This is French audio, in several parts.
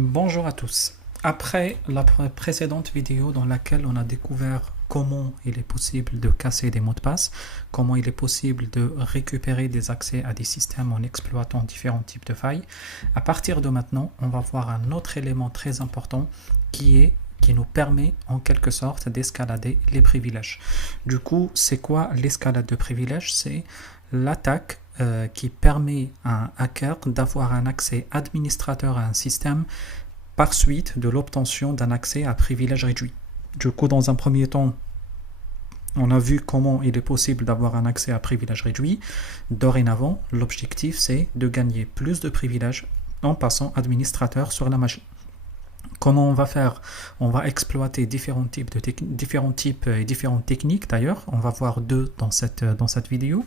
Bonjour à tous. Après la précédente vidéo dans laquelle on a découvert comment il est possible de casser des mots de passe, comment il est possible de récupérer des accès à des systèmes en exploitant différents types de failles, à partir de maintenant, on va voir un autre élément très important qui nous permet en quelque sorte d'escalader les privilèges. Du coup, c'est quoi l'escalade de privilèges? C'est l'attaque qui permet à un hacker d'avoir un accès administrateur à un système par suite de l'obtention d'un accès à privilège réduit. Du coup, dans un premier temps, on a vu comment il est possible d'avoir un accès à privilège réduit. Dorénavant, l'objectif, c'est de gagner plus de privilèges en passant administrateur sur la machine. Comment on va faire? On va exploiter différents types et différentes techniques d'ailleurs. On va voir deux dans cette vidéo.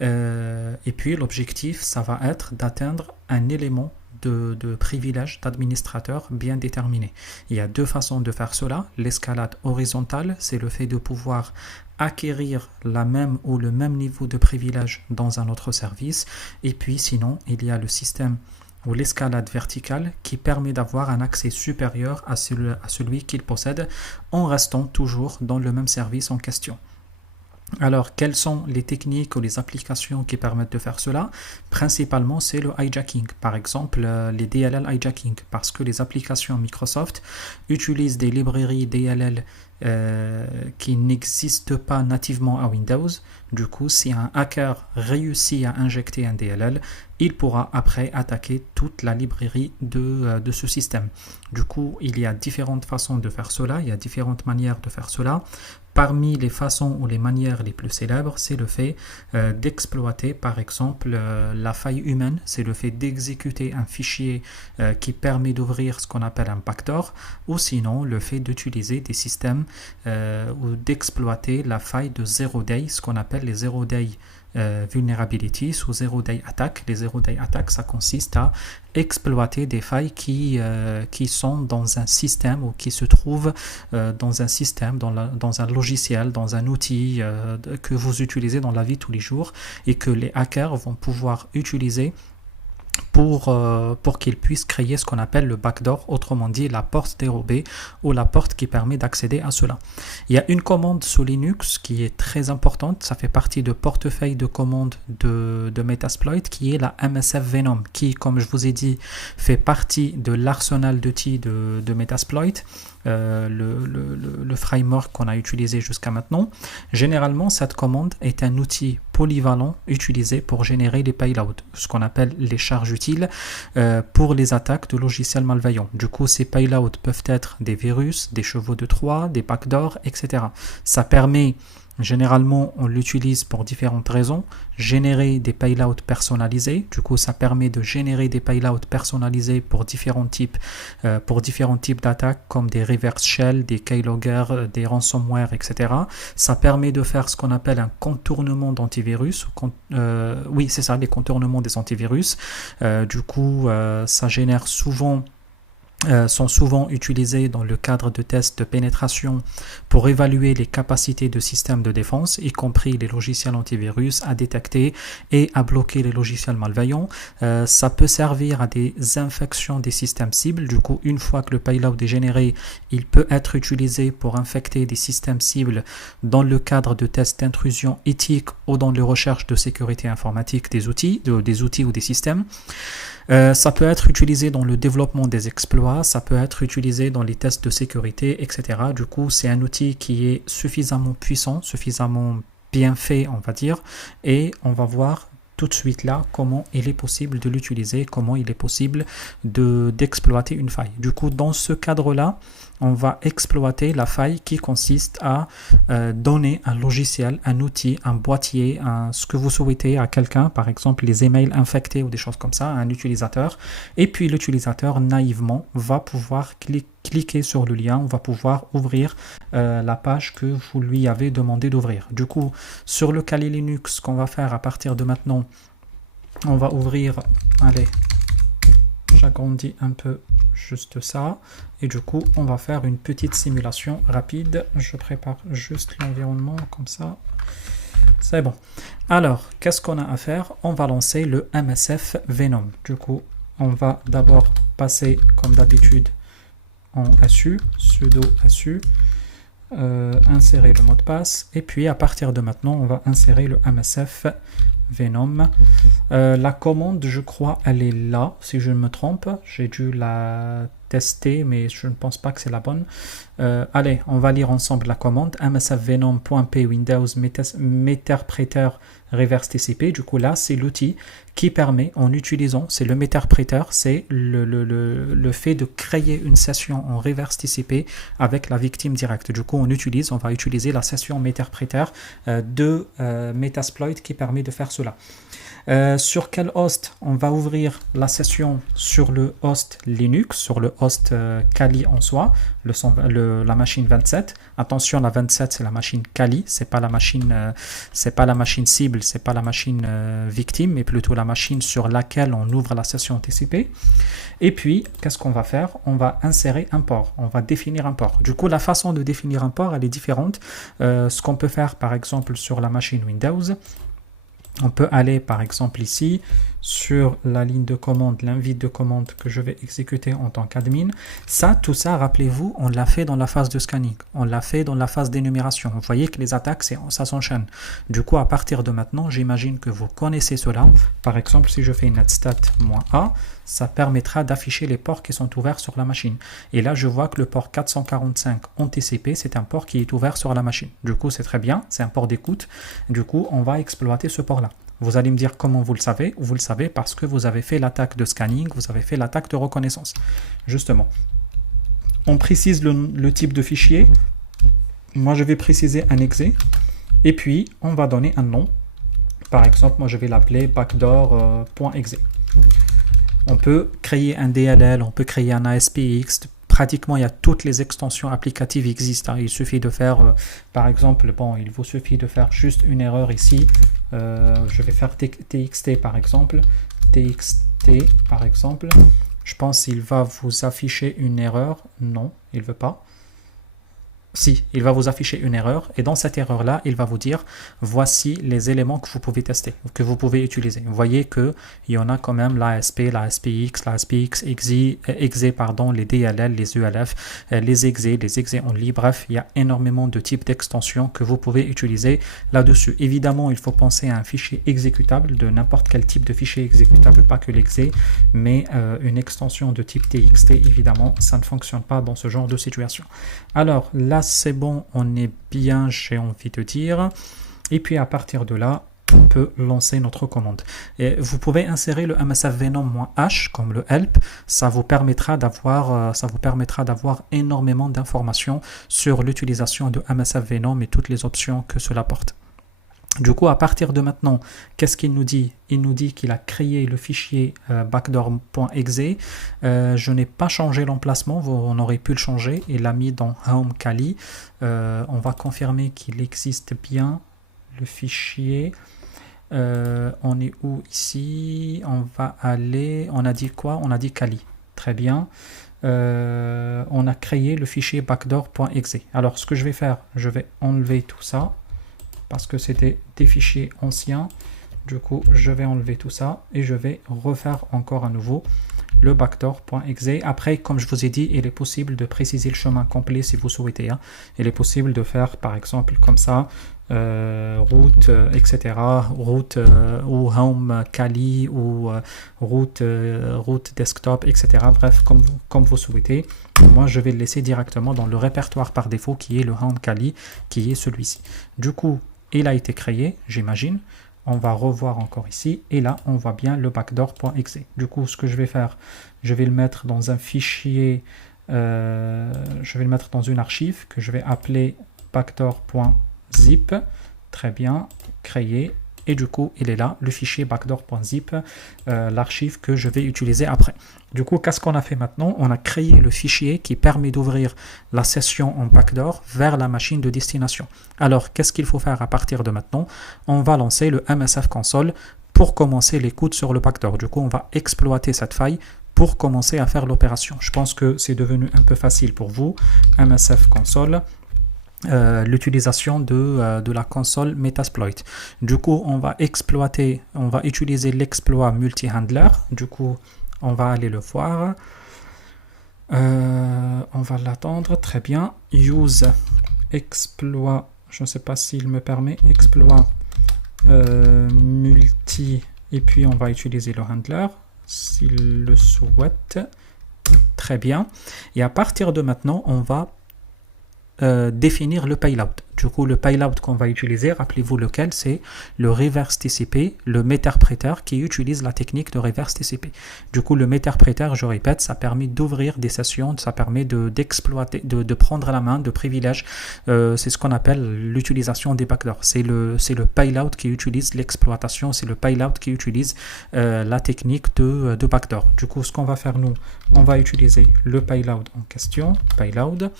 Et puis l'objectif, ça va être d'atteindre un élément de privilège d'administrateur bien déterminé. Il y a deux façons de faire cela. L'escalade horizontale, c'est le fait de pouvoir acquérir la même ou le même niveau de privilège dans un autre service. Et puis sinon, il y a le système ou l'escalade verticale qui permet d'avoir un accès supérieur à celui qu'il possède en restant toujours dans le même service en question. Alors, quelles sont les techniques ou les applications qui permettent de faire cela? Principalement, c'est le hijacking. Par exemple, les DLL hijacking, parce que les applications Microsoft utilisent des librairies DLL qui n'existent pas nativement à Windows. Du coup, si un hacker réussit à injecter un DLL, il pourra après attaquer toute la librairie de ce système. Du coup, il y a différentes façons de faire cela, il y a différentes manières de faire cela. Parmi les façons ou les manières les plus célèbres, c'est le fait d'exploiter par exemple la faille humaine, c'est le fait d'exécuter un fichier qui permet d'ouvrir ce qu'on appelle un backdoor, ou sinon le fait d'utiliser des systèmes ou d'exploiter la faille de zero day, ce qu'on appelle les zero day vulnerabilities ou zero day attack. Les zero day attack, ça consiste à exploiter des failles qui sont dans un système ou qui se trouvent dans un système, dans un logiciel, dans un outil que vous utilisez dans la vie de tous les jours et que les hackers vont pouvoir utiliser pour qu'ils puissent créer ce qu'on appelle le backdoor, autrement dit la porte dérobée ou la porte qui permet d'accéder à cela. Il y a une commande sous Linux qui est très importante, ça fait partie de portefeuille de commandes de Metasploit, qui est la MSF Venom, qui, comme je vous ai dit, fait partie de l'arsenal d'outils de Metasploit. Le framework qu'on a utilisé jusqu'à maintenant. Généralement, cette commande est un outil polyvalent utilisé pour générer les payloads, ce qu'on appelle les charges utiles pour les attaques de logiciels malveillants. Du coup, ces payloads peuvent être des virus, des chevaux de Troie, des backdoors, etc. Ça permet, généralement, on l'utilise pour différentes raisons. Générer des payloads personnalisés. Du coup, ça permet de générer des payloads personnalisés pour différents types d'attaques comme des reverse shell, des keyloggers, des ransomware, etc. Ça permet de faire ce qu'on appelle un contournement d'antivirus. Oui, c'est ça, les contournements des antivirus. Du coup, ça génère sont souvent utilisés dans le cadre de tests de pénétration pour évaluer les capacités de systèmes de défense, y compris les logiciels antivirus, à détecter et à bloquer les logiciels malveillants. Ça peut servir à des infections des systèmes cibles. Du coup, une fois que le payload est généré, il peut être utilisé pour infecter des systèmes cibles dans le cadre de tests d'intrusion éthique ou dans les recherches de sécurité informatique des outils ou des systèmes. Ça peut être utilisé dans le développement des exploits, ça peut être utilisé dans les tests de sécurité, etc. Du coup, c'est un outil qui est suffisamment puissant, suffisamment bien fait, on va dire, et on va voir tout de suite là comment il est possible de l'utiliser, comment il est possible d'exploiter une faille. Du coup, dans ce cadre-là, on va exploiter la faille qui consiste à donner un logiciel, un outil, un boîtier, ce que vous souhaitez à quelqu'un, par exemple les emails infectés ou des choses comme ça, à un utilisateur. Et puis l'utilisateur, naïvement, va pouvoir cliquer sur le lien, on va pouvoir ouvrir la page que vous lui avez demandé d'ouvrir. Du coup, sur le Kali Linux, ce qu'on va faire à partir de maintenant, on va ouvrir, allez, j'agrandis un peu juste ça, et du coup on va faire une petite simulation rapide. Je prépare juste l'environnement comme ça, c'est bon. Alors, qu'est-ce qu'on a à faire? On va lancer le MSF Venom. Du coup, on va d'abord passer comme d'habitude en SU, sudo SU, insérer le mot de passe, et puis à partir de maintenant, on va insérer le MSF Venom. La commande, je crois, elle est là, si je ne me trompe. J'ai dû la tester, mais je ne pense pas que c'est la bonne. Allez, on va lire ensemble la commande. msfvenom.p Windows Meterpreter Reverse TCP. Du coup, là, c'est l'outil qui permet, en utilisant, c'est le Meterpreter, c'est le fait de créer une session en reverse TCP avec la victime directe. Du coup, on va utiliser la session Meterpreter de Metasploit qui permet de faire cela. Sur quel host? On va ouvrir la session sur le host Linux, sur le host Kali en soi, la machine 27. Attention, la 27 c'est la machine Kali, c'est pas la machine cible, c'est pas la machine victime, mais plutôt la machine sur laquelle on ouvre la session TCP. Et puis, qu'est-ce qu'on va faire? On va insérer un port, on va définir un port. Du coup, la façon de définir un port, elle est différente. Ce qu'on peut faire, par exemple, sur la machine Windows, on peut aller par exemple ici sur la ligne de commande, l'invite de commande que je vais exécuter en tant qu'admin. Tout ça, rappelez-vous, on l'a fait dans la phase de scanning, on l'a fait dans la phase d'énumération. Vous voyez que les attaques, ça s'enchaîne. Du coup, à partir de maintenant, j'imagine que vous connaissez cela. Par exemple, si je fais netstat-a, ça permettra d'afficher les ports qui sont ouverts sur la machine. Et là, je vois que le port 445 en TCP, c'est un port qui est ouvert sur la machine. Du coup, c'est très bien, c'est un port d'écoute. Du coup, on va exploiter ce port-là. Vous allez me dire comment vous le savez. Vous le savez parce que vous avez fait l'attaque de scanning, vous avez fait l'attaque de reconnaissance. Justement, on précise le type de fichier. Moi, je vais préciser un exe. Et puis, on va donner un nom. Par exemple, moi, je vais l'appeler backdoor.exe. On peut créer un DLL, on peut créer un ASPX. Pratiquement, il y a toutes les extensions applicatives existent. Il suffit de faire, par exemple, il vous suffit de faire juste une erreur ici. Je vais faire txt par exemple. Je pense qu'il va vous afficher une erreur. Non, il ne veut pas. Si, il va vous afficher une erreur et dans cette erreur-là, il va vous dire voici les éléments que vous pouvez tester, que vous pouvez utiliser. Vous voyez qu'il y en a quand même l'ASP, l'ASPX, exe, les DLL, les ULF, les exe only. Bref, il y a énormément de types d'extensions que vous pouvez utiliser là-dessus. Évidemment, il faut penser à un fichier exécutable de n'importe quel type de fichier exécutable, pas que l'exe, mais une extension de type txt, évidemment, ça ne fonctionne pas dans ce genre de situation. Alors là, c'est bon, on est bien, j'ai envie de dire. Et puis à partir de là, on peut lancer notre commande. Et vous pouvez insérer le msfvenom-h comme le help. Ça vous permettra d'avoir énormément d'informations sur l'utilisation de msfvenom et toutes les options que cela porte. Du coup, à partir de maintenant, qu'est-ce qu'il nous dit? Il nous dit qu'il a créé le fichier backdoor.exe. Je n'ai pas changé l'emplacement, on aurait pu le changer. Il l'a mis dans Home Kali. On va confirmer qu'il existe bien le fichier. On est où ici? On va aller, on a dit quoi? On a dit Kali. Très bien. On a créé le fichier backdoor.exe. Alors, ce que je vais faire, je vais enlever tout ça, parce que c'était des fichiers anciens. Du coup, je vais enlever tout ça et je vais refaire encore à nouveau le backdoor.exe. Après, comme je vous ai dit, il est possible de préciser le chemin complet si vous souhaitez. Il est possible de faire, par exemple, comme ça, route, etc. Route ou home Kali ou route desktop, etc. Bref, comme vous souhaitez. Moi, je vais le laisser directement dans le répertoire par défaut qui est le home Kali, qui est celui-ci. Du coup, il a été créé, j'imagine. On va revoir encore ici. Et là, on voit bien le backdoor.exe. Du coup, ce que je vais faire, je vais le mettre dans un fichier, je vais le mettre dans une archive que je vais appeler backdoor.zip. Très bien, créé. Et du coup, il est là, le fichier backdoor.zip, l'archive que je vais utiliser après. Du coup, qu'est-ce qu'on a fait maintenant? On a créé le fichier qui permet d'ouvrir la session en backdoor vers la machine de destination. Alors, qu'est-ce qu'il faut faire à partir de maintenant? On va lancer le MSF console pour commencer l'écoute sur le backdoor. Du coup, on va exploiter cette faille pour commencer à faire l'opération. Je pense que c'est devenu un peu facile pour vous. MSF console. L'utilisation de la console Metasploit. Du coup, on va utiliser l'exploit multi-handler. Du coup, on va aller le voir. On va l'attendre, très bien. Use exploit, je ne sais pas s'il me permet, exploit multi, et puis on va utiliser le handler, s'il le souhaite. Très bien. Et à partir de maintenant, on va définir le payload. Du coup, le payload qu'on va utiliser, rappelez-vous lequel, c'est le reverse TCP, le méterpréteur qui utilise la technique de reverse TCP. Du coup, le méterpréteur, je répète, ça permet d'ouvrir des sessions, ça permet d'exploiter, de prendre la main, de privilèges. C'est ce qu'on appelle l'utilisation des backdoors. C'est le payload qui utilise l'exploitation, c'est le payload qui utilise la technique de backdoor. Du coup, ce qu'on va faire nous, on va utiliser le payload en question, payload.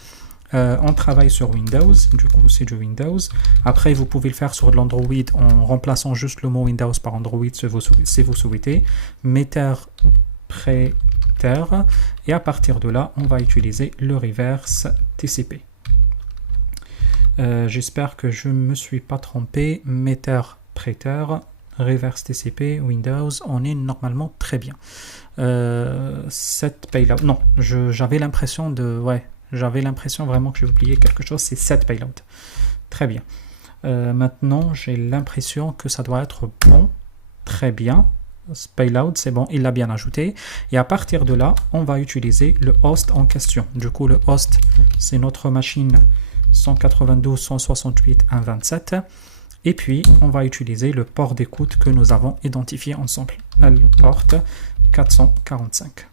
On travaille sur Windows, du coup c'est du Windows. Après vous pouvez le faire sur de l'Android en remplaçant juste le mot Windows par Android si vous souhaitez. Méterpréteur. Et à partir de là, on va utiliser le reverse TCP. J'espère que je ne me suis pas trompé. Méterpréteur, reverse TCP, Windows, on est normalement très bien. Set payload. Non, j'avais l'impression de... Ouais. J'avais l'impression vraiment que j'ai oublié quelque chose, c'est set payload. Très bien. Maintenant, j'ai l'impression que ça doit être bon. Très bien. Ce payload, c'est bon, il l'a bien ajouté. Et à partir de là, on va utiliser le host en question. Du coup, le host, c'est notre machine 192.168.1.27. Et puis, on va utiliser le port d'écoute que nous avons identifié ensemble. Le port 445.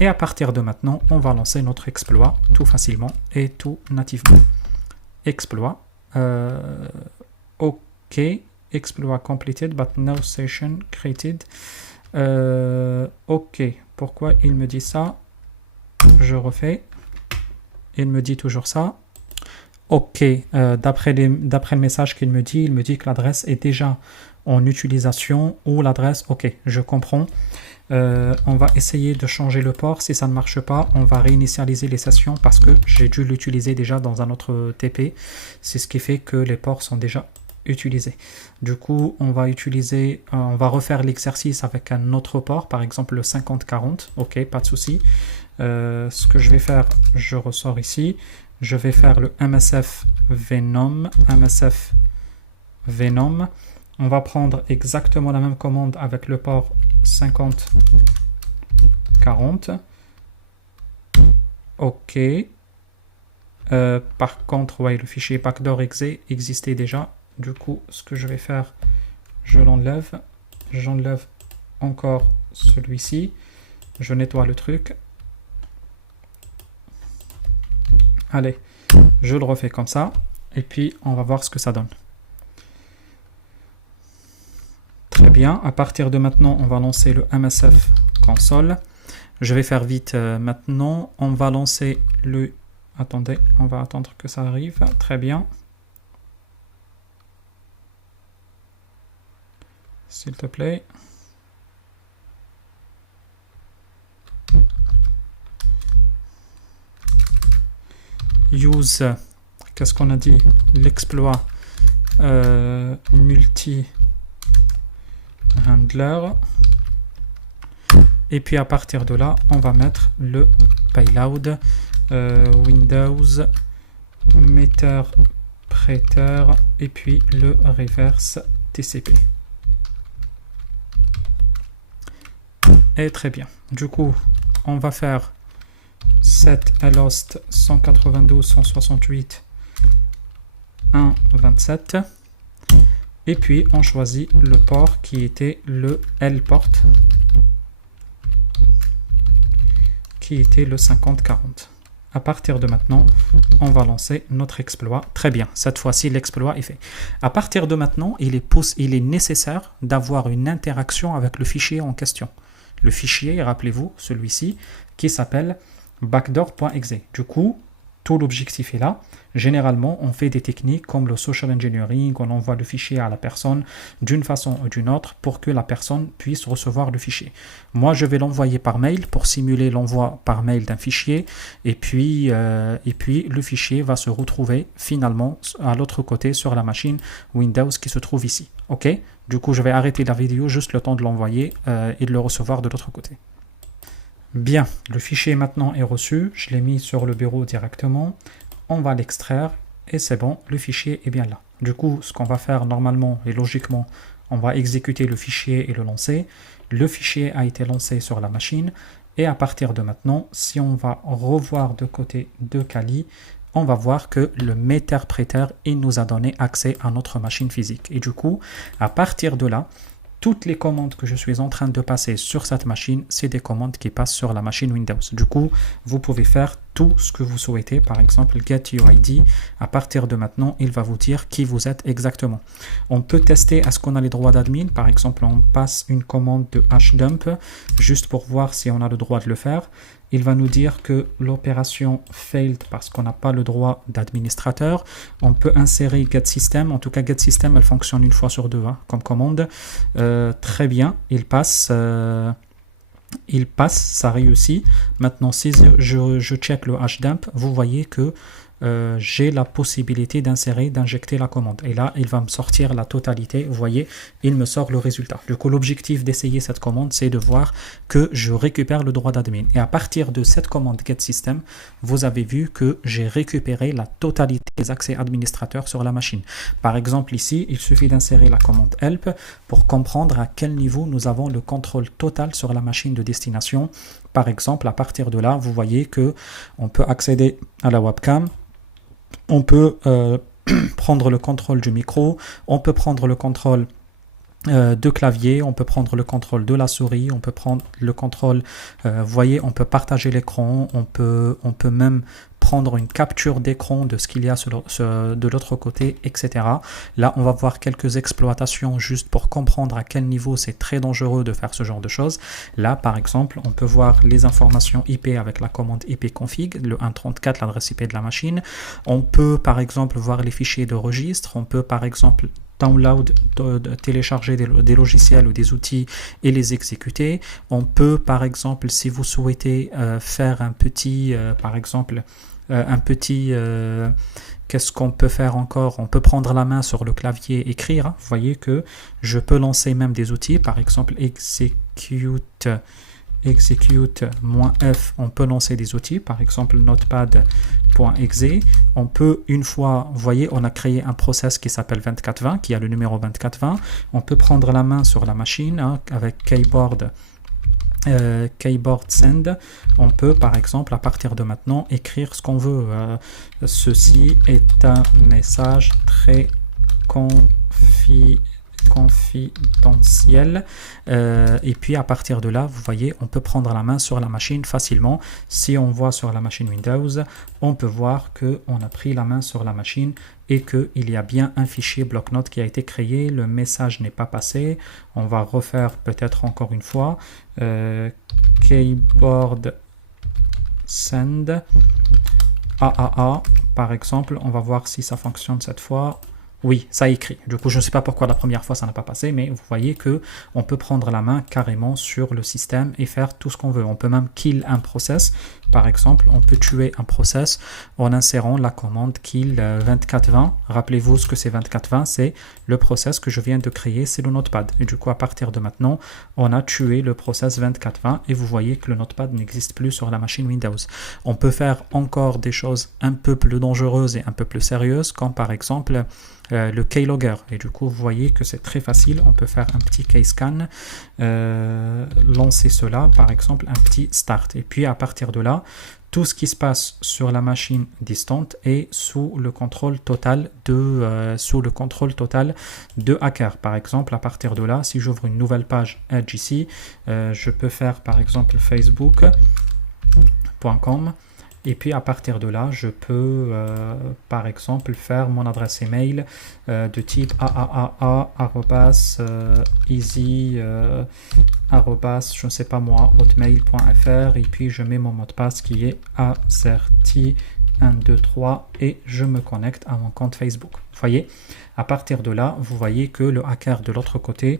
Et à partir de maintenant, on va lancer notre exploit tout facilement et tout nativement. Exploit. OK. Exploit completed, but no session created. OK. Pourquoi il me dit ça? Je refais. Il me dit toujours ça. OK. D'après le message qu'il me dit, il me dit que l'adresse est déjà en utilisation ou l'adresse. OK, je comprends. On va essayer de changer le port. Si ça ne marche pas, on va réinitialiser les sessions parce que j'ai dû l'utiliser déjà dans un autre TP. C'est ce qui fait que les ports sont déjà utilisés. Du coup, on va refaire l'exercice avec un autre port, par exemple le 5040. OK, pas de souci. Ce que je vais faire, je ressors ici. Je vais faire le MSF Venom. MSF Venom. On va prendre exactement la même commande avec le port 5040. OK. Par contre, ouais, le fichier backdoor.exe existait déjà. Du coup, ce que je vais faire, je l'enlève. J'enlève encore celui-ci. Je nettoie le truc. Allez, je le refais comme ça. Et puis, on va voir ce que ça donne. Très bien, à partir de maintenant, on va lancer le MSF console. Je vais faire vite maintenant. On va lancer le... Attendez, on va attendre que ça arrive. Très bien. S'il te plaît. Use, qu'est-ce qu'on a dit? L'exploit multi handler. Et puis à partir de là, on va mettre le payload Windows méterpréteur et puis le reverse TCP. Et très bien. Du coup, on va faire set host 192.168.1.27 et puis on choisit le port qui était le L port qui était le 5040. À partir de maintenant, on va lancer notre exploit. Très bien, cette fois-ci l'exploit est fait. À partir de maintenant, il est nécessaire d'avoir une interaction avec le fichier en question. Le fichier, rappelez-vous, celui-ci, qui s'appelle backdoor.exe. Du coup, tout l'objectif est là. Généralement, on fait des techniques comme le social engineering, on envoie le fichier à la personne d'une façon ou d'une autre pour que la personne puisse recevoir le fichier. Moi, je vais l'envoyer par mail pour simuler l'envoi par mail d'un fichier et puis le fichier va se retrouver finalement à l'autre côté sur la machine Windows qui se trouve ici. OK? Du coup, je vais arrêter la vidéo juste le temps de l'envoyer et de le recevoir de l'autre côté. Bien, le fichier maintenant est reçu, je l'ai mis sur le bureau directement, on va l'extraire et c'est bon, le fichier est bien là. Du coup, ce qu'on va faire normalement et logiquement, on va exécuter le fichier et le lancer. Le fichier a été lancé sur la machine et à partir de maintenant, si on va revoir de côté de Kali, on va voir que le méterpréteur, il nous a donné accès à notre machine physique. Et du coup, à partir de là, toutes les commandes que je suis en train de passer sur cette machine, c'est des commandes qui passent sur la machine Windows. Du coup, vous pouvez faire tout ce que vous souhaitez. Par exemple, getUID. À partir de maintenant, il va vous dire qui vous êtes exactement. On peut tester est-ce qu'on a les droits d'admin. Par exemple, on passe une commande de hdump juste pour voir si on a le droit de le faire. Il va nous dire que l'opération failed parce qu'on n'a pas le droit d'administrateur. On peut insérer getSystem. En tout cas, getSystem, elle fonctionne une fois sur deux comme commande. Très bien, il passe, ça réussit. Maintenant, si je check le hdump, vous voyez que j'ai la possibilité d'injecter la commande. Et là, il va me sortir la totalité. Vous voyez, il me sort le résultat. Du coup, l'objectif d'essayer cette commande, c'est de voir que je récupère le droit d'admin. Et à partir de cette commande getSystem, vous avez vu que j'ai récupéré la totalité des accès administrateurs sur la machine. Par exemple, ici, il suffit d'insérer la commande help pour comprendre à quel niveau nous avons le contrôle total sur la machine de destination. Par exemple, à partir de là, vous voyez que on peut accéder à la webcam. On peut prendre le contrôle du micro, on peut prendre le contrôle de clavier, on peut prendre le contrôle de la souris, on peut prendre le contrôle, vous voyez, on peut partager l'écran, on peut même prendre une capture d'écran de ce qu'il y a de l'autre côté, etc. Là, on va voir quelques exploitations juste pour comprendre à quel niveau c'est très dangereux de faire ce genre de choses. Là, par exemple, on peut voir les informations IP avec la commande ipconfig, le 1.34, l'adresse IP de la machine. On peut, par exemple, voir les fichiers de registre. On peut, par exemple, download, télécharger des logiciels ou des outils et les exécuter. On peut, par exemple, si vous souhaitez faire un petit, par exemple, qu'est-ce qu'on peut faire encore? On peut prendre la main sur le clavier et écrire. Vous voyez que je peux lancer même des outils, par exemple execute-f, on peut lancer des outils, par exemple notepad.exe. On peut, une fois, vous voyez, on a créé un process qui s'appelle 2420, qui a le numéro 2420. On peut prendre la main sur la machine avec keyboard send. On peut, par exemple, à partir de maintenant, écrire ce qu'on veut. Ceci est un message très confidentiel, et puis à partir de là, vous voyez, on peut prendre la main sur la machine facilement. Si on voit sur la machine Windows, on peut voir que on a pris la main sur la machine et qu'il y a bien un fichier bloc-notes qui a été créé. Le message n'est pas passé. On va refaire peut-être encore une fois. Keyboard send AAA, par exemple. On va voir si ça fonctionne cette fois. Oui, ça écrit. Du coup, je ne sais pas pourquoi la première fois ça n'a pas passé, mais vous voyez que on peut prendre la main carrément sur le système et faire tout ce qu'on veut. On peut même kill un process. Par exemple, on peut tuer un process en insérant la commande kill 2420. Rappelez-vous ce que c'est 2420, c'est le process que je viens de créer, c'est le notepad. Et du coup, à partir de maintenant, on a tué le process 2420 et vous voyez que le notepad n'existe plus sur la machine Windows. On peut faire encore des choses un peu plus dangereuses et un peu plus sérieuses, comme par exemple le keylogger. Et du coup, vous voyez que c'est très facile. On peut faire un petit keyscan, lancer cela, par exemple, un petit start. Et puis, à partir de là, tout ce qui se passe sur la machine distante est sous le contrôle total de hacker. Par exemple, à partir de là, si j'ouvre une nouvelle page Edge ici, je peux faire par exemple facebook.com. Et puis à partir de là, je peux par exemple faire mon adresse email de type aaa@easy je ne sais pas moi, hotmail.fr, et puis je mets mon mot de passe qui est azerty123 et je me connecte à mon compte Facebook. Vous voyez, à partir de là, vous voyez que le hacker de l'autre côté,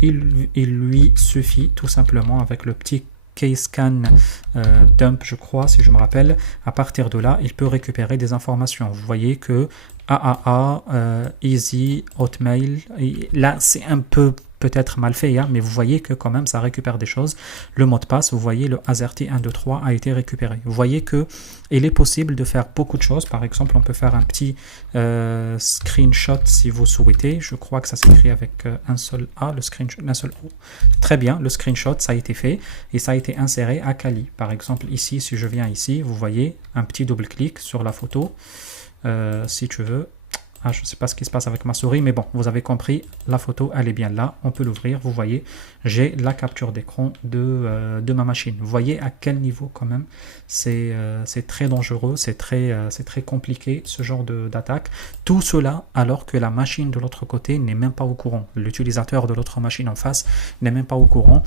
il lui suffit tout simplement avec le petit keyscan dump, je crois, si je me rappelle. À partir de là, il peut récupérer des informations. Vous voyez que AAA, Easy, Hotmail, là c'est un peu peut-être mal fait, hein, mais vous voyez que quand même ça récupère des choses. Le mot de passe, vous voyez le AZERTY123 a été récupéré. Vous voyez que il est possible de faire beaucoup de choses. Par exemple, on peut faire un petit screenshot si vous souhaitez. Je crois que ça s'écrit avec un seul A, le screenshot, un seul O. Très bien, le screenshot, ça a été fait et ça a été inséré à Kali. Par exemple, ici, si je viens ici, vous voyez un petit double-clic sur la photo. Si tu veux. Ah, je ne sais pas ce qui se passe avec ma souris, mais bon, vous avez compris, la photo, elle est bien là. On peut l'ouvrir, vous voyez, j'ai la capture d'écran de ma machine. Vous voyez à quel niveau quand même, c'est très dangereux, c'est très compliqué ce genre d'attaque. Tout cela alors que la machine de l'autre côté n'est même pas au courant. L'utilisateur de l'autre machine en face n'est même pas au courant.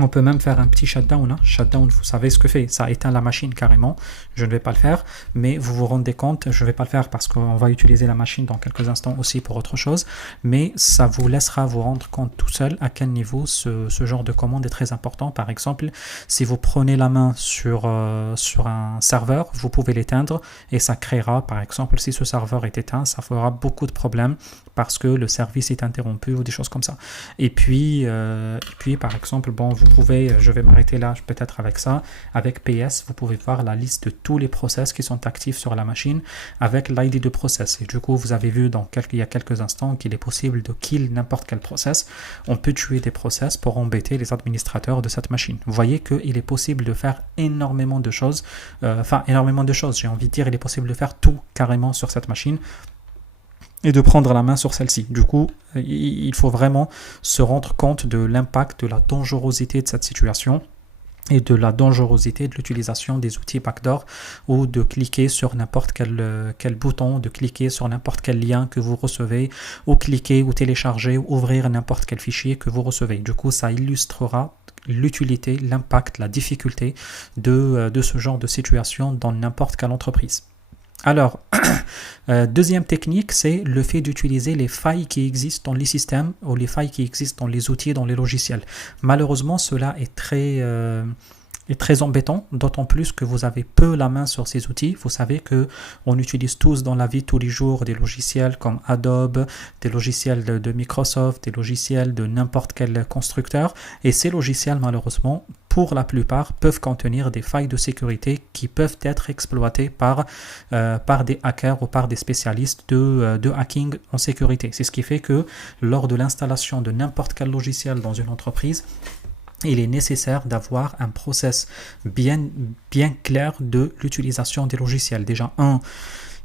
On peut même faire un petit shutdown. Hein. Shutdown, vous savez ce que fait. Ça éteint la machine carrément. Je ne vais pas le faire, mais vous vous rendez compte, je ne vais pas le faire parce qu'on va utiliser la machine dans quelques instants aussi pour autre chose. Mais ça vous laissera vous rendre compte tout seul à quel niveau ce genre de commande est très important. Par exemple, si vous prenez la main sur un serveur, vous pouvez l'éteindre et ça créera, par exemple, si ce serveur est éteint, ça fera beaucoup de problèmes parce que le service est interrompu ou des choses comme ça. Et puis par exemple, bon, vous pouvez, je vais m'arrêter là peut-être avec ça, avec PS, vous pouvez voir la liste de tous les process qui sont actifs sur la machine avec l'ID de process. Et du coup, vous avez vu il y a quelques instants qu'il est possible de kill n'importe quel process. On peut tuer des process pour embêter les administrateurs de cette machine. Vous voyez qu'il est possible de faire énormément de choses, j'ai envie de dire, il est possible de faire tout carrément sur cette machine et de prendre la main sur celle-ci. Du coup, il faut vraiment se rendre compte de l'impact, de la dangerosité de cette situation et de la dangerosité de l'utilisation des outils backdoor ou de cliquer sur n'importe quel bouton, de cliquer sur n'importe quel lien que vous recevez ou cliquer ou télécharger ou ouvrir n'importe quel fichier que vous recevez. Du coup, ça illustrera l'utilité, l'impact, la difficulté de ce genre de situation dans n'importe quelle entreprise. Alors, deuxième technique, c'est le fait d'utiliser les failles qui existent dans les systèmes ou les failles qui existent dans les outils, dans les logiciels. Malheureusement, cela est très embêtant, d'autant plus que vous avez peu la main sur ces outils. Vous savez qu'on utilise tous dans la vie de tous les jours des logiciels comme Adobe, des logiciels de Microsoft, des logiciels de n'importe quel constructeur. Et ces logiciels, malheureusement, pour la plupart, peuvent contenir des failles de sécurité qui peuvent être exploitées par des hackers ou par des spécialistes de hacking en sécurité. C'est ce qui fait que lors de l'installation de n'importe quel logiciel dans une entreprise, il est nécessaire d'avoir un process bien clair de l'utilisation des logiciels. Déjà,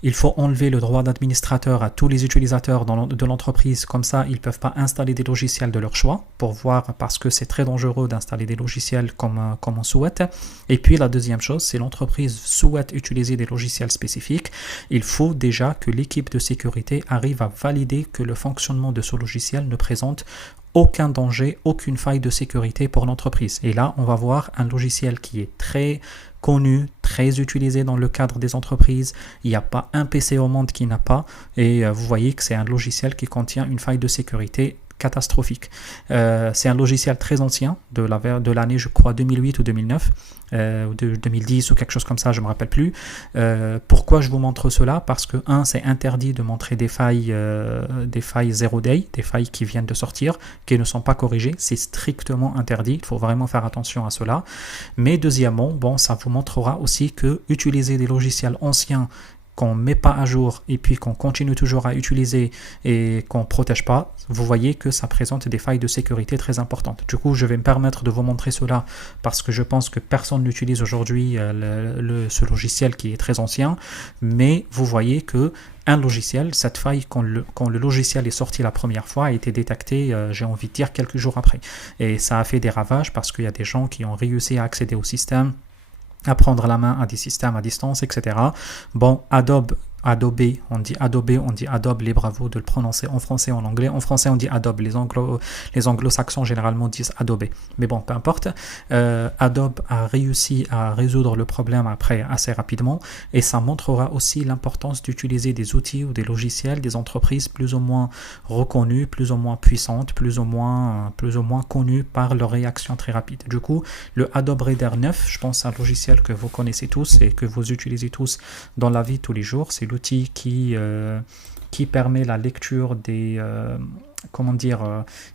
il faut enlever le droit d'administrateur à tous les utilisateurs de l'entreprise. Comme ça, ils ne peuvent pas installer des logiciels de leur choix pour voir, parce que c'est très dangereux d'installer des logiciels comme on souhaite. Et puis, la deuxième chose, si l'entreprise souhaite utiliser des logiciels spécifiques, il faut déjà que l'équipe de sécurité arrive à valider que le fonctionnement de ce logiciel ne présente aucun danger, aucune faille de sécurité pour l'entreprise. Et là, on va voir un logiciel qui est très connu, très utilisé dans le cadre des entreprises. Il n'y a pas un PC au monde qui n'a pas. Et vous voyez que c'est un logiciel qui contient une faille de sécurité catastrophique. C'est un logiciel très ancien, de l'année, je crois, 2008 ou 2009, ou de 2010 ou quelque chose comme ça, je ne me rappelle plus. Pourquoi je vous montre cela? Parce que, c'est interdit de montrer des failles zero day, des failles qui viennent de sortir, qui ne sont pas corrigées. C'est strictement interdit. Il faut vraiment faire attention à cela. Mais deuxièmement, ça vous montrera aussi que utiliser des logiciels anciens qu'on ne met pas à jour et puis qu'on continue toujours à utiliser et qu'on ne protège pas, vous voyez que ça présente des failles de sécurité très importantes. Du coup, je vais me permettre de vous montrer cela parce que je pense que personne n'utilise aujourd'hui ce logiciel qui est très ancien, mais vous voyez que un logiciel, cette faille, quand le logiciel est sorti la première fois, a été détectée, j'ai envie de dire, quelques jours après. Et ça a fait des ravages parce qu'il y a des gens qui ont réussi à accéder au système, à prendre la main à des systèmes à distance, etc. Bon, Adobe, on dit Adobe, libre à vous de le prononcer en français, en anglais. En français, on dit Adobe. Les anglo-saxons, généralement, disent Adobe. Mais bon, peu importe. Adobe a réussi à résoudre le problème après assez rapidement et ça montrera aussi l'importance d'utiliser des outils ou des logiciels des entreprises plus ou moins reconnues, plus ou moins puissantes, plus ou moins connues par leur réaction très rapide. Du coup, le Adobe Reader 9, je pense à un logiciel que vous connaissez tous et que vous utilisez tous dans la vie de tous les jours. C'est l'outil qui permet la lecture des comment dire,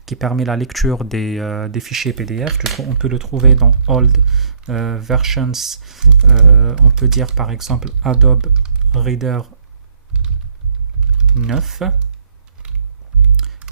qui permet la lecture des fichiers PDF. Du coup, on peut le trouver dans Old Versions. On peut dire par exemple Adobe Reader 9.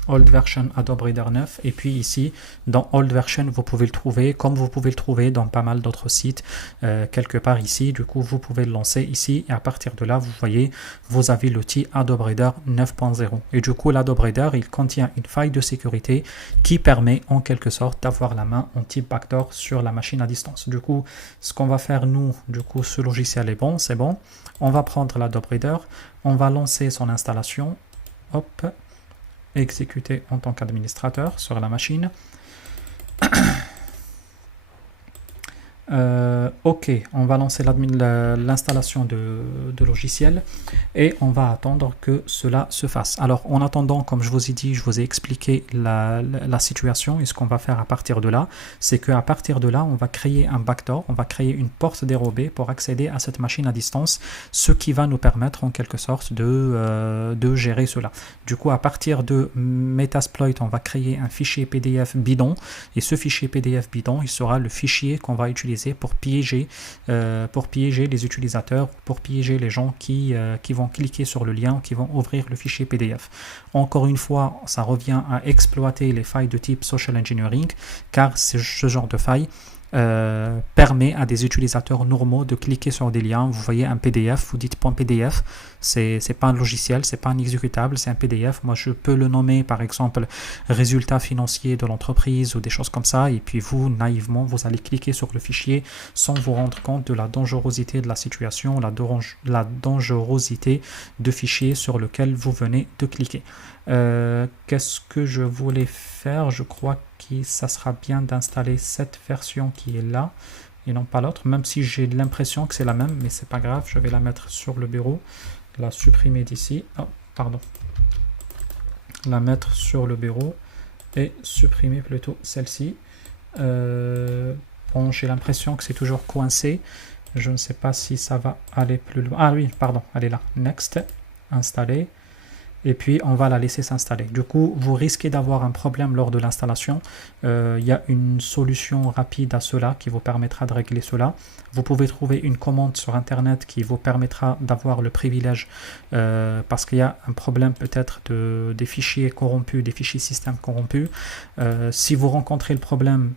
Old Version Adobe Reader 9, et puis ici dans Old Version vous pouvez le trouver comme vous pouvez le trouver dans pas mal d'autres sites quelque part ici. Du coup vous pouvez le lancer ici et à partir de là vous voyez vous avez l'outil Adobe Reader 9.0 et du coup l'Adobe Reader il contient une faille de sécurité qui permet en quelque sorte d'avoir la main en type backdoor sur la machine à distance. Du coup ce qu'on va faire nous, du coup ce logiciel est bon, c'est bon, on va prendre l'Adobe Reader, on va lancer son installation, hop, exécuter en tant qu'administrateur sur la machine. Ok, on va lancer l'installation de logiciel et on va attendre que cela se fasse. Alors en attendant, comme je vous ai dit, je vous ai expliqué la situation et ce qu'on va faire à partir de là, c'est qu'à partir de là, on va créer un backdoor, on va créer une porte dérobée pour accéder à cette machine à distance, ce qui va nous permettre en quelque sorte de gérer cela. Du coup, à partir de Metasploit, on va créer un fichier PDF bidon et ce fichier PDF bidon, il sera le fichier qu'on va utiliser pour piéger les utilisateurs, pour piéger les gens qui vont cliquer sur le lien, qui vont ouvrir le fichier PDF. Encore une fois, ça revient à exploiter les failles de type social engineering, car ce genre de faille permet à des utilisateurs normaux de cliquer sur des liens. Vous voyez un PDF, vous dites .pdf, c'est pas un logiciel, c'est pas un exécutable, c'est un PDF. Moi je peux le nommer par exemple résultats financiers de l'entreprise ou des choses comme ça, et puis vous naïvement vous allez cliquer sur le fichier sans vous rendre compte de la dangerosité de la situation, la dangerosité de fichier sur lequel vous venez de cliquer. Qu'est-ce que je voulais faire? Je crois que ça sera bien d'installer cette version qui est là et non pas l'autre, même si j'ai l'impression que c'est la même, mais c'est pas grave, je vais la mettre sur le bureau, la supprimer d'ici, oh, pardon, la mettre sur le bureau et supprimer plutôt celle-ci. Bon, j'ai l'impression que c'est toujours coincé, je ne sais pas si ça va aller plus loin. Ah oui, pardon, elle est là, next, installer. Et puis on va la laisser s'installer. Du coup, vous risquez d'avoir un problème lors de l'installation. Il y a une solution rapide à cela qui vous permettra de régler cela. Vous pouvez trouver une commande sur internet qui vous permettra d'avoir le privilège parce qu'il y a un problème peut-être des fichiers corrompus, des fichiers système corrompus. Si vous rencontrez le problème,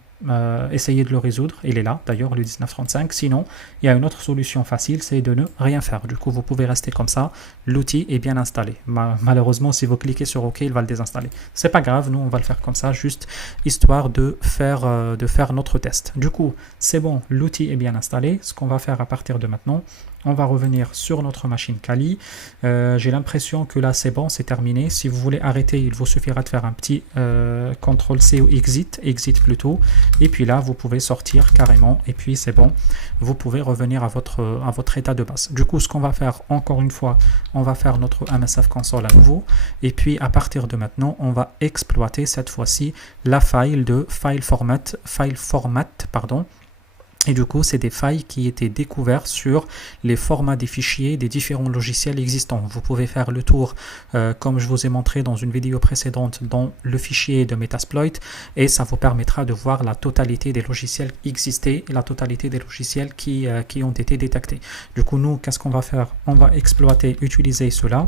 essayez de le résoudre, il est là d'ailleurs le 1935. Sinon il y a une autre solution facile, c'est de ne rien faire. Du coup vous pouvez rester comme ça, l'outil est bien installé. Malheureusement si vous cliquez sur OK, il va le désinstaller, c'est pas grave, nous on va le faire comme ça juste histoire de faire notre test. Du coup c'est bon, l'outil est bien installé. Ce qu'on va faire à partir de maintenant, on va revenir sur notre machine Kali. J'ai l'impression que là c'est bon, c'est terminé. Si vous voulez arrêter, il vous suffira de faire un petit CTRL-C ou exit plutôt, et puis là vous pouvez sortir carrément et puis c'est bon, vous pouvez revenir à votre état de base. Du coup ce qu'on va faire encore une fois, on va faire notre MSF console à nouveau et puis à partir de maintenant on va exploiter cette fois-ci la faille de file format pardon. Et du coup, c'est des failles qui étaient découvertes sur les formats des fichiers des différents logiciels existants. Vous pouvez faire le tour, comme je vous ai montré dans une vidéo précédente, dans le fichier de Metasploit, et ça vous permettra de voir la totalité des logiciels existés et la totalité des logiciels qui ont été détectés. Du coup, nous, qu'est-ce qu'on va faire? On va exploiter, utiliser cela,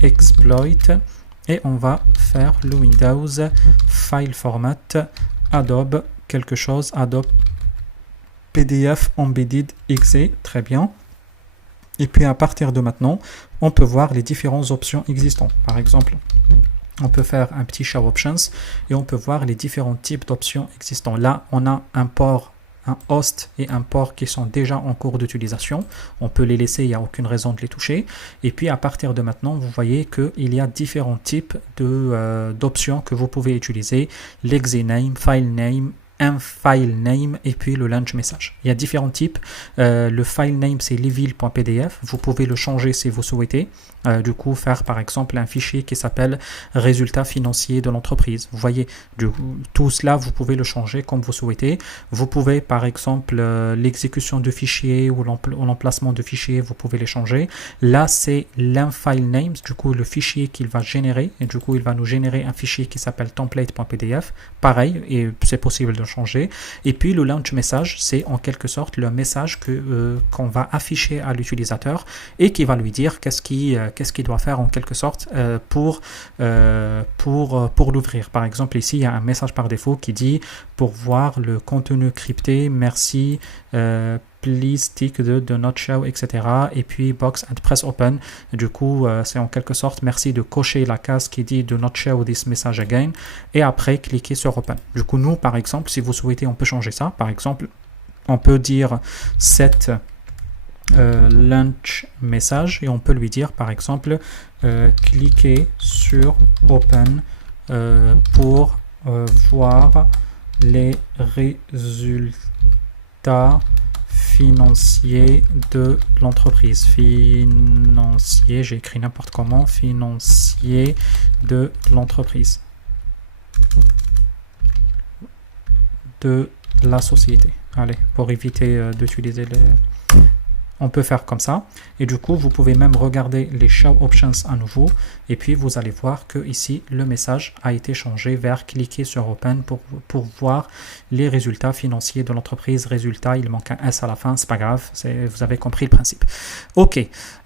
exploit, et on va faire le Windows File Format Adobe quelque chose, Adobe PDF Embedded XE, très bien. Et puis à partir de maintenant, on peut voir les différentes options existantes. Par exemple, on peut faire un petit Show Options et on peut voir les différents types d'options existants. Là, on a un port, un host et un port qui sont déjà en cours d'utilisation. On peut les laisser, il n'y a aucune raison de les toucher. Et puis à partir de maintenant, vous voyez qu'il y a différents types d'options que vous pouvez utiliser. L'Exe Name, File Name, un file name et puis le launch message. Il y a différents types. Le file name, c'est levil.pdf. Vous pouvez le changer si vous souhaitez. Du coup, faire par exemple un fichier qui s'appelle résultats financiers de l'entreprise. Vous voyez, tout cela, vous pouvez le changer comme vous souhaitez. Vous pouvez par exemple l'exécution de fichiers ou l'emplacement de fichiers, vous pouvez les changer. Là, c'est l'file names, du coup, le fichier qu'il va générer. Et du coup, il va nous générer un fichier qui s'appelle template.pdf. Pareil, et c'est possible de changer. Et puis, le launch message, c'est en quelque sorte le message qu'on va afficher à l'utilisateur et qui va lui dire qu'est-ce qu'il doit faire en quelque sorte pour l'ouvrir. Par exemple, ici, il y a un message par défaut qui dit pour voir le contenu crypté, merci, please tick de do not show, etc. Et puis box and press open. Du coup, c'est en quelque sorte merci de cocher la case qui dit do not show this message again et après cliquer sur open. Du coup, nous, par exemple, si vous souhaitez, on peut changer ça. Par exemple, on peut dire set launch message et on peut lui dire par exemple cliquez sur open pour voir les résultats financiers de l'entreprise. Financier, j'ai écrit n'importe comment, financier de l'entreprise, de la société. Allez, pour éviter d'utiliser les... On peut faire comme ça et du coup vous pouvez même regarder les show options à nouveau et puis vous allez voir que ici le message a été changé vers cliquer sur open pour voir les résultats financiers de l'entreprise. Résultat, il manque un S à la fin, c'est pas grave, vous avez compris le principe. Ok,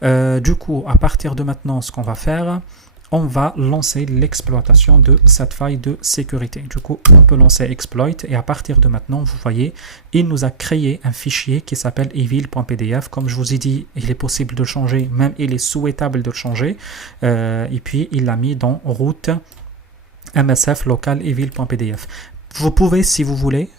du coup à partir de maintenant ce qu'on va faire, on va lancer l'exploitation de cette faille de sécurité. Du coup, on peut lancer exploit et à partir de maintenant, vous voyez, il nous a créé un fichier qui s'appelle evil.pdf. Comme je vous ai dit, il est possible de le changer, même il est souhaitable de le changer. Et puis, il l'a mis dans route msf local evil.pdf. Vous pouvez, si vous voulez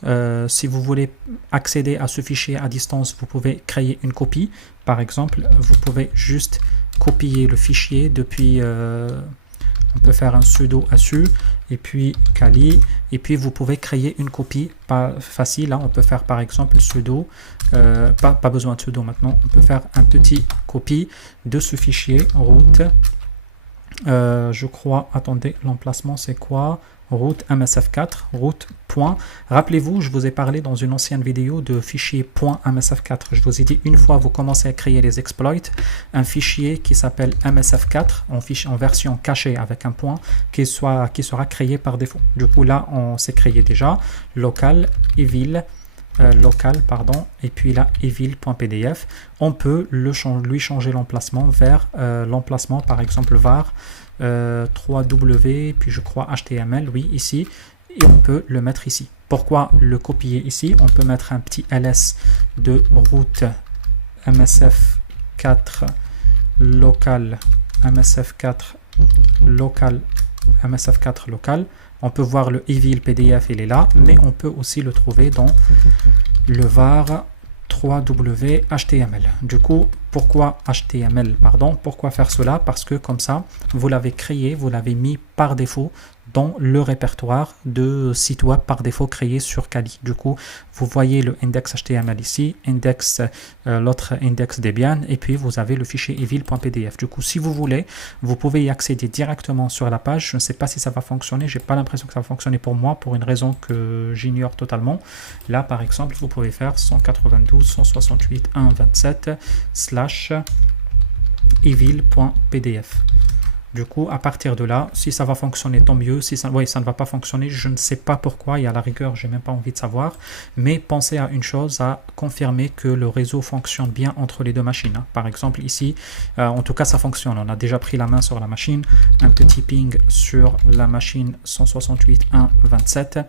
accéder à ce fichier à distance, vous pouvez créer une copie. Par exemple, vous pouvez juste copier le fichier depuis, on peut faire un sudo su et puis Kali et puis vous pouvez créer une copie, pas facile, hein, on peut faire par exemple sudo, pas besoin de sudo maintenant, on peut faire un petit copie de ce fichier route, je crois, attendez, l'emplacement c'est quoi? Route msf4, route point. Rappelez-vous, je vous ai parlé dans une ancienne vidéo de fichier .msf4. Je vous ai dit, une fois vous commencez à créer les exploits, un fichier qui s'appelle msf4 en version cachée avec un point qui sera créé par défaut. Du coup là, on s'est créé déjà local evil et puis là evil.pdf. On peut lui changer l'emplacement vers l'emplacement par exemple var 3W, puis je crois HTML, oui, ici, et on peut le mettre ici. Pourquoi le copier ici? On peut mettre un petit ls de route msf4 local msf4 local msf4 local. On peut voir le evil pdf, il est là, mais on peut aussi le trouver dans le var 3W HTML. Du coup, pourquoi HTML, pardon, pourquoi faire cela? Parce que comme ça, vous l'avez créé, vous l'avez mis par défaut dans le répertoire de sites web par défaut créé sur Kali. Du coup, vous voyez le index HTML ici, l'autre index Debian, et puis vous avez le fichier evil.pdf. Du coup, si vous voulez, vous pouvez y accéder directement sur la page. Je ne sais pas si ça va fonctionner, j'ai pas l'impression que ça va fonctionner pour moi, pour une raison que j'ignore totalement. Là, par exemple, vous pouvez faire 192.168.127/evil.pdf. Du coup, à partir de là, si ça va fonctionner, tant mieux. Si ça, ça ne va pas fonctionner, je ne sais pas pourquoi. Et à la rigueur, j'ai même pas envie de savoir. Mais pensez à une chose, à confirmer que le réseau fonctionne bien entre les deux machines. Hein. Par exemple, ici, en tout cas, ça fonctionne. On a déjà pris la main sur la machine. Un petit ping sur la machine 168.1.27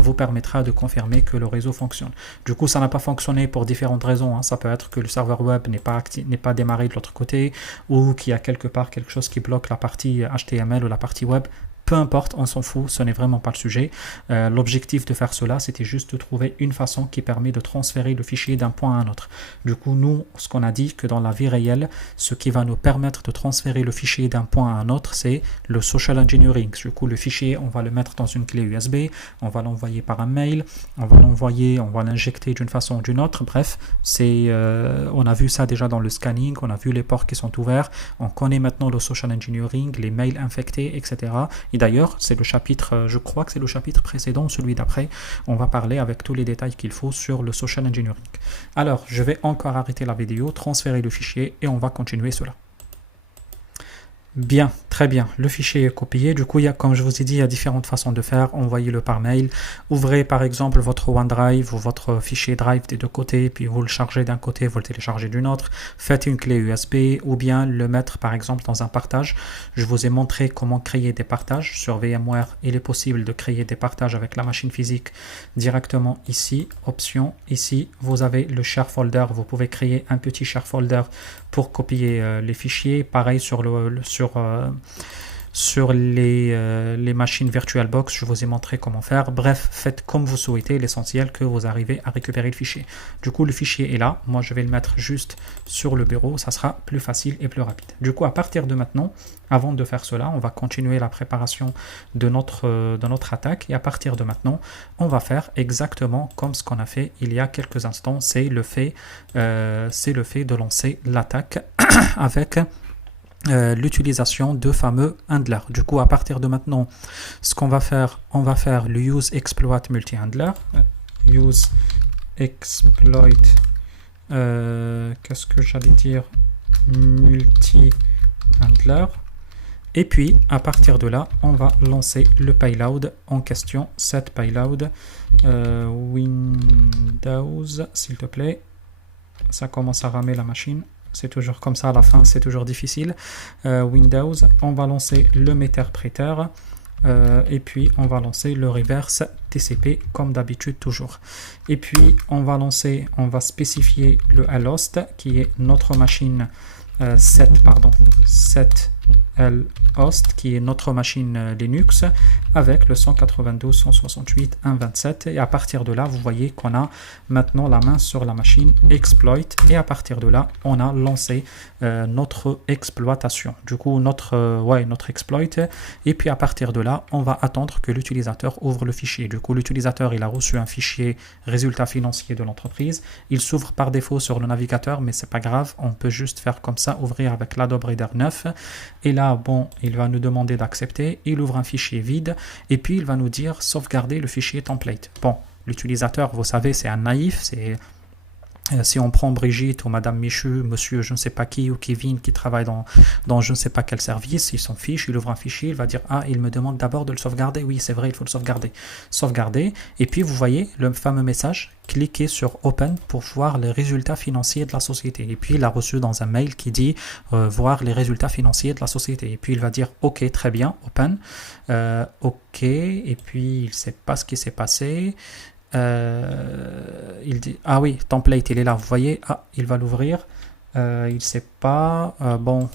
vous permettra de confirmer que le réseau fonctionne. Du coup, ça n'a pas fonctionné pour différentes raisons. Hein. Ça peut être que le serveur web n'est pas démarré de l'autre côté ou qu'il y a quelque part quelque chose qui bloque la partie HTML ou la partie web. Peu importe, on s'en fout, ce n'est vraiment pas le sujet. L'objectif de faire cela, c'était juste de trouver une façon qui permet de transférer le fichier d'un point à un autre. Du coup, nous, ce qu'on a dit, que dans la vie réelle, ce qui va nous permettre de transférer le fichier d'un point à un autre, c'est le social engineering. Du coup, le fichier, on va le mettre dans une clé USB, on va l'envoyer par un mail, on va l'injecter d'une façon ou d'une autre. Bref, on a vu ça déjà dans le scanning, on a vu les ports qui sont ouverts, on connaît maintenant le social engineering, les mails infectés, etc. Et d'ailleurs, c'est le chapitre, je crois que c'est le chapitre précédent, celui d'après, on va parler avec tous les détails qu'il faut sur le social engineering. Alors, je vais encore arrêter la vidéo, transférer le fichier et on va continuer cela. Bien, très bien. Le fichier est copié. Du coup, comme je vous ai dit, il y a différentes façons de faire. Envoyez-le par mail. Ouvrez par exemple votre OneDrive ou votre fichier Drive des deux côtés, puis vous le chargez d'un côté, vous le téléchargez d'une autre. Faites une clé USB ou bien le mettre par exemple dans un partage. Je vous ai montré comment créer des partages sur VMware. Il est possible de créer des partages avec la machine physique directement ici. Option, ici, vous avez le share folder. Vous pouvez créer un petit share folder pour copier les fichiers. Pareil sur les machines VirtualBox, je vous ai montré comment faire. Bref, faites comme vous souhaitez, l'essentiel que vous arrivez à récupérer le fichier. Du coup, le fichier est là. Moi, je vais le mettre juste sur le bureau. Ça sera plus facile et plus rapide. Du coup, à partir de maintenant, avant de faire cela, on va continuer la préparation de notre attaque. Et à partir de maintenant, on va faire exactement comme ce qu'on a fait il y a quelques instants. C'est le fait de lancer l'attaque avec l'utilisation de fameux handlers. Du coup, à partir de maintenant, ce qu'on va faire, on va faire le use exploit multi-handler. Use exploit, qu'est-ce que j'allais dire? Multi-handler. Et puis, à partir de là, on va lancer le payload en question. Set payload Windows, s'il te plaît. Ça commence à ramer la machine. C'est toujours comme ça à la fin, c'est toujours difficile. Windows, on va lancer le meterpreter et puis on va lancer le reverse TCP comme d'habitude toujours. Et puis on va spécifier le host qui est notre machine 7 host qui est notre machine Linux avec le 192.168.1.27 et à partir de là vous voyez qu'on a maintenant la main sur la machine exploit et à partir de là on a lancé notre exploitation, du coup notre exploit et puis à partir de là on va attendre que l'utilisateur ouvre le fichier. Du coup l'utilisateur il a reçu un fichier résultat financier de l'entreprise, il s'ouvre par défaut sur le navigateur mais c'est pas grave, on peut juste faire comme ça, ouvrir avec l'Adobe Reader 9 et là bon il va nous demander d'accepter, il ouvre un fichier vide et puis il va nous dire sauvegarder le fichier template. Bon, l'utilisateur, vous savez, c'est un naïf, c'est si on prend Brigitte ou Madame Michu, Monsieur je ne sais pas qui ou Kevin qui travaille dans je ne sais pas quel service, il s'en fiche, il ouvre un fichier, il va dire ah il me demande d'abord de le sauvegarder, oui c'est vrai il faut le sauvegarder et puis vous voyez le fameux message, cliquez sur Open pour voir les résultats financiers de la société et puis il a reçu dans un mail qui dit voir les résultats financiers de la société et puis il va dire ok très bien Open, ok et puis il ne sait pas ce qui s'est passé. Il dit ah oui template il est là, vous voyez, il va l'ouvrir, il sait pas, bon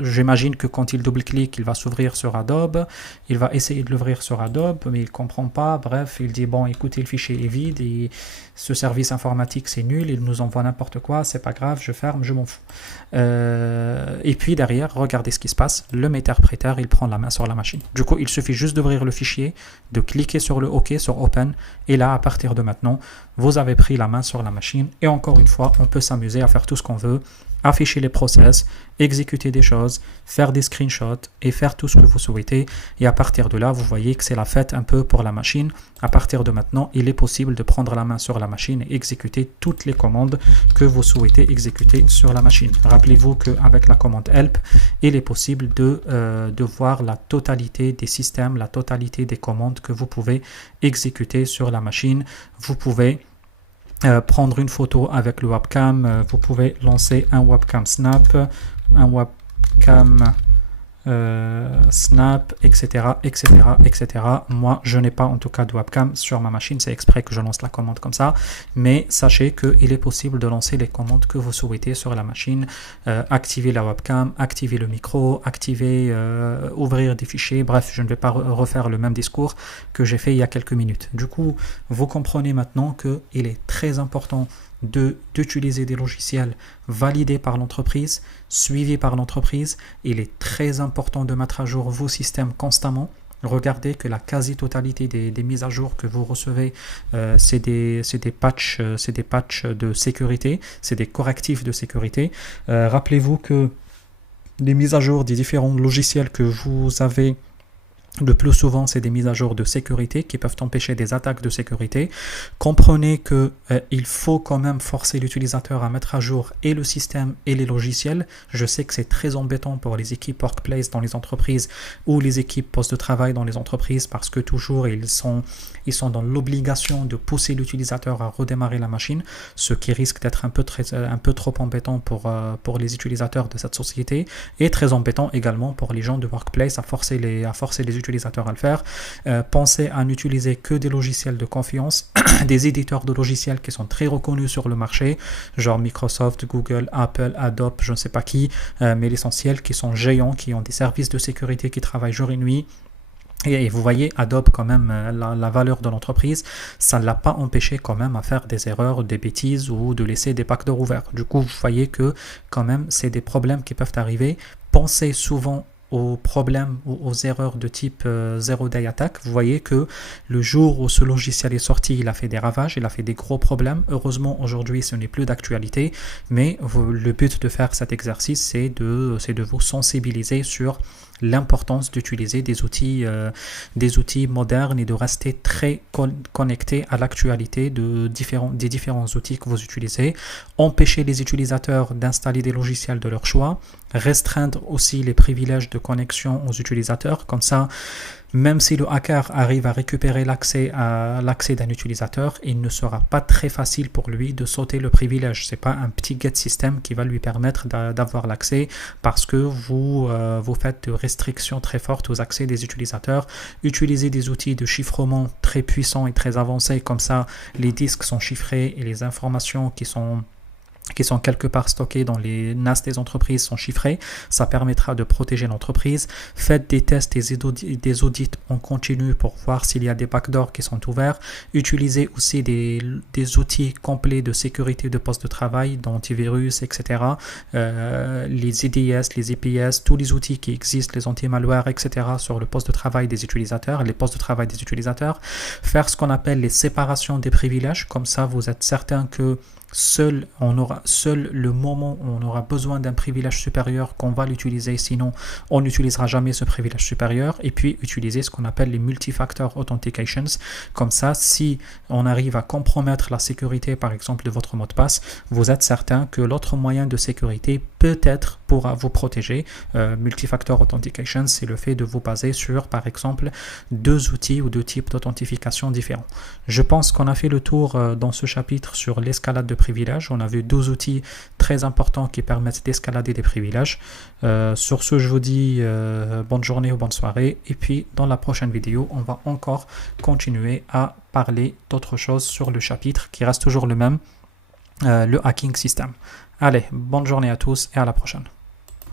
j'imagine que quand il double-clique il va s'ouvrir sur Adobe, il va essayer de l'ouvrir sur Adobe mais il comprend pas, bref il dit bon écoutez le fichier est vide et ce service informatique c'est nul, il nous envoie n'importe quoi, c'est pas grave, je ferme, je m'en fous. Et puis derrière regardez ce qui se passe, le meterpreter il prend la main sur la machine. Du coup il suffit juste d'ouvrir le fichier, de cliquer sur le OK, sur Open et là à partir de maintenant vous avez pris la main sur la machine et encore une fois on peut s'amuser à faire tout ce qu'on veut, afficher les process, exécuter des choses, faire des screenshots et faire tout ce que vous souhaitez et à partir de là vous voyez que c'est la fête un peu pour la machine. À partir de maintenant il est possible de prendre la main sur la machine et exécuter toutes les commandes que vous souhaitez exécuter sur la machine. Rappelez-vous qu'avec la commande help il est possible de voir la totalité des systèmes, la totalité des commandes que vous pouvez exécuter sur la machine. Vous pouvez prendre une photo avec le webcam, vous pouvez lancer un webcam snap, un webcam Snap, etc., etc., etc. Moi, je n'ai pas en tout cas de webcam sur ma machine. C'est exprès que je lance la commande comme ça. Mais sachez qu'il est possible de lancer les commandes que vous souhaitez sur la machine. Activer la webcam, activer le micro, activer, ouvrir des fichiers. Bref, je ne vais pas refaire le même discours que j'ai fait il y a quelques minutes. Du coup, vous comprenez maintenant qu'il est très important d'utiliser des logiciels validés par l'entreprise, suivis par l'entreprise. Il est très important de mettre à jour vos systèmes constamment. Regardez que la quasi-totalité des mises à jour que vous recevez, c'est des patchs de sécurité, c'est des correctifs de sécurité. Rappelez-vous que les mises à jour des différents logiciels que vous avez, le plus souvent, c'est des mises à jour de sécurité qui peuvent empêcher des attaques de sécurité. Comprenez que il faut quand même forcer l'utilisateur à mettre à jour et le système et les logiciels. Je sais que c'est très embêtant pour les équipes workplace dans les entreprises ou les équipes poste de travail dans les entreprises parce que toujours ils sont dans l'obligation de pousser l'utilisateur à redémarrer la machine, ce qui risque d'être un peu trop embêtant pour les utilisateurs de cette société et très embêtant également pour les gens de workplace à forcer les utilisateurs à le faire. Pensez à n'utiliser que des logiciels de confiance, des éditeurs de logiciels qui sont très reconnus sur le marché, genre Microsoft, Google, Apple, Adobe, je ne sais pas qui, mais l'essentiel, qui sont géants, qui ont des services de sécurité qui travaillent jour et nuit. Et vous voyez, Adobe, quand même, la valeur de l'entreprise, ça ne l'a pas empêché quand même à faire des erreurs, des bêtises ou de laisser des backdoors ouverts. Du coup, vous voyez que quand même, c'est des problèmes qui peuvent arriver. Pensez souvent aux problèmes ou aux erreurs de type Zero Day Attack. Vous voyez que le jour où ce logiciel est sorti, il a fait des ravages, il a fait des gros problèmes. Heureusement, aujourd'hui, ce n'est plus d'actualité, mais le but de faire cet exercice, c'est de vous sensibiliser sur l'importance d'utiliser des outils modernes et de rester très connecté à l'actualité des différents outils que vous utilisez. Empêcher les utilisateurs d'installer des logiciels de leur choix. Restreindre aussi les privilèges de connexion aux utilisateurs. Comme ça, même si le hacker arrive à récupérer l'accès d'un utilisateur, il ne sera pas très facile pour lui de sauter le privilège. Ce n'est pas un petit get system qui va lui permettre d'avoir l'accès parce que vous faites des restrictions très fortes aux accès des utilisateurs. Utilisez des outils de chiffrement très puissants et très avancés. Comme ça, les disques sont chiffrés et les informations qui sont quelque part stockés dans les NAS des entreprises sont chiffrés. Ça permettra de protéger l'entreprise. Faites des tests et des audits en continu pour voir s'il y a des backdoors qui sont ouverts. Utilisez aussi des outils complets de sécurité de poste de travail, d'antivirus, etc. Les IDS, les EPS, tous les outils qui existent, les anti-malware, etc. sur le poste de travail des utilisateurs, les postes de travail des utilisateurs. Faire ce qu'on appelle les séparations des privilèges. Comme ça, vous êtes certain que seul le moment où on aura besoin d'un privilège supérieur qu'on va l'utiliser, sinon on n'utilisera jamais ce privilège supérieur. Et puis utiliser ce qu'on appelle les multifactor authentications. Comme ça, si on arrive à compromettre la sécurité par exemple de votre mot de passe, vous êtes certain que l'autre moyen de sécurité peut-être pourra vous protéger. Multifactor authentication, c'est le fait de vous baser sur par exemple deux outils ou deux types d'authentification différents. Je pense qu'on a fait le tour dans ce chapitre sur l'escalade de privilèges. On a vu 12 outils très importants qui permettent d'escalader des privilèges. Sur ce, je vous dis bonne journée ou bonne soirée. Et puis, dans la prochaine vidéo, on va encore continuer à parler d'autres choses sur le chapitre qui reste toujours le même, le hacking system. Allez, bonne journée à tous et à la prochaine.